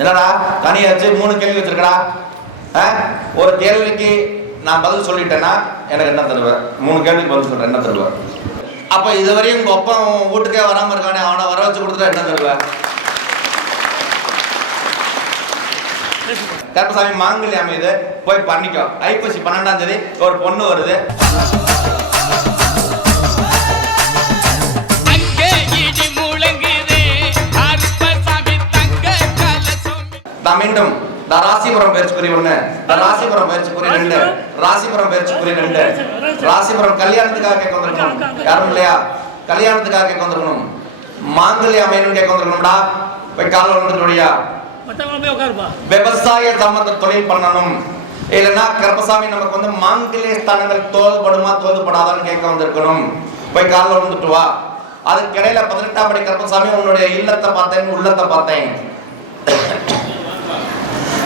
என்னடா தனியாச்சு 3 கேள்வி வச்சிருக்கடா. ஒரு கேள்விக்கு நான் பதில் சொல்லிட்டேன்னா எனக்கு என்ன தருவேன்? 3 கேள்விக்கு பதில் சொல்றேன், என்ன தருவேன்? அப்ப இதுவரையும் உங்க அப்பா வீட்டுக்கே வராம இருக்கானே, அவனை வர வச்சு கொடுத்துட்டா என்ன தருவேன்? கருப்பசாமி மாங்கல்யம் அமையுது, போய் பண்ணிக்கோ. ஐப்பசி 12ஆம் தேதி ஒரு பொண்ணு வருது. மீண்டும் ராசிபுரம் பயிற்சிக்குரிய 1, ராசிபுரம் பயிற்சிக்குரிய 2, ராசிபுரம் பயிற்சிக்குரிய 2, ராசிபுரம் கல்யாணத்துக்காக கேட்க வந்திருக்கணும். யாரும் இல்லையா? கல்யாணத்துக்காக கேட்க வந்திருக்கணும். மாங்கல்யம் அமையணும் கேட்க வந்திருக்கணும்டா. போய் கால வந்துடுறியா? விவசாய சம்பந்த தொழில் பண்ணணும். இல்லைன்னா கருப்பசாமி நமக்கு வந்து மாங்கல்ய ஸ்தானங்கள் தோல்படுமா தோல்படாதான்னு கேட்க வந்திருக்கணும். போய் கால வந்துட்டு வா. அதுக்கு இடையில 18ஆம் படி கருப்பசாமி உன்னுடைய இல்லத்தை பார்த்தேன், உள்ளத்தை பார்த்தேன்.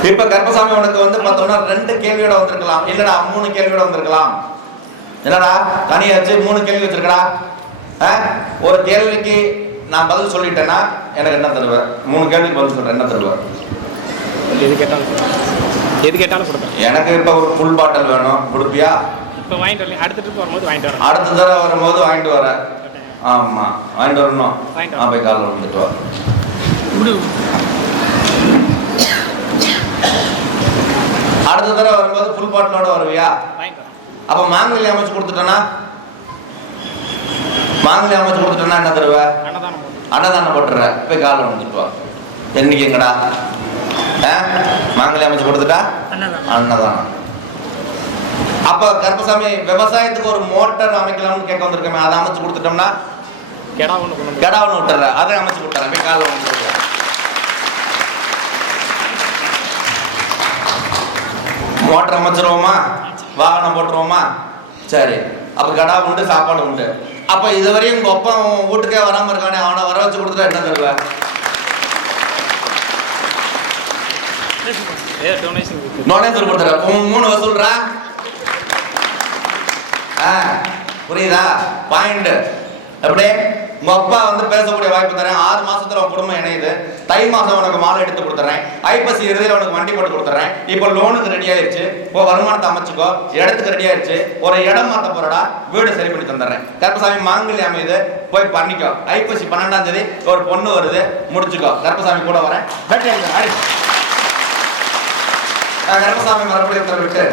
இப்ப கருப்பசாமி உனக்கு வந்து பார்த்தோம்னா 2 கேள்வியோட வந்திருக்கலாம், இல்லடா 3 கேள்வியோட வந்திருக்கலாம். என்னடா தனியாச்சு 3 கேள்வி வச்சிருக்கடா. ஒரு கேள்விக்கு நான் பதில் சொல்லிட்டேன்னா எனக்கு என்ன தருவேன்? 3 கேள்விக்கு பதில் சொல்றேன், என்ன தருவேன்? எது கேட்டாலும் கொடுப்பேன். எனக்கு இப்ப ஒரு ஃபுல் பாட்டில் வேணும், கொடுப்பியா? இப்போ வாங்கிட்டு வரல, அடுத்த ட்ரிப் வரும்போது வாங்கிட்டு வரேன். அடுத்த தடவை வரும்போது வாங்கிட்டு வரேன். ஆமா வாங்கிட்டு வரணும். போய் காலைல வந்துட்டு வா. அடுத்த தடவை வரும்போது ஃபுல் பாட்டிலோட வருவியா? அப்ப மாங்கல்யம் அமைச்சு கொடுத்துட்டேன்னா, மாங்கல்யம் அமைச்சு கொடுத்துட்டேன்னா என்ன தருவ? அன்னதானம் போட்டுற. போய் காலைல வந்துட்டு வா. என்னைக்கு எங்கடா மாங்கல்யம் அமைச்சு கொடுத்துட்டா அன்னதானம். அப்ப கருப்பசாமி விவசாயத்துக்கு ஒரு மோட்டார் அமைக்கலாம்னு கேட்க வந்திருக்கமே, அதை அமைச்சு கொடுத்துட்டோம்னா கெடா ஒண்ணு விட்டுற, அதை அமைச்சு கொடுத்துறேன். போய் காலைல வந்துட்டு மோட்டர் அமைச்சிருவோமா, வாகனம் போட்டுருவோமா? சரி, அப்ப கடா உண்டு, சாப்பாடு உண்டு. அப்ப இதுவரையும் உங்க அப்பா வீட்டுக்கே வராம இருக்கானே, அவனை வர வச்சு கொடுத்துட்டா என்ன தருவேன்? டொனேஷன் கொடுத்துற. 3 வசூல்றா. புரியுதா? பாயிண்ட் எப்படி? உங்க அப்பா வந்து பேசக்கூடிய வாய்ப்பு தரேன். 6 மாசத்துல உன் குடும்பம் இணையுது. தை மாசம் உனக்கு மாலை எடுத்து கொடுத்துறேன். ஐப்பசி இறுதியில் உனக்கு வண்டி போட்டு கொடுத்துறேன். இப்போ லோனுக்கு ரெடி ஆயிடுச்சு. இப்போ வருமானத்தை அமைச்சுக்கோ. இடத்துக்கு ரெடி ஆயிடுச்சு. ஒரு இடம் மாத்த போறடா, வீடு சரி பண்ணி தந்துடுறேன். கருப்பசாமி மாங்கல்யம் அமையுது, போய் பண்ணிக்கோ. ஐப்பசி 12ஆம் தேதி ஒரு பொண்ணு வருது, முடிச்சுக்கோ. கருப்பசாமி கூட வரேன். கருப்பசாமி மறுபடியும் விட்டு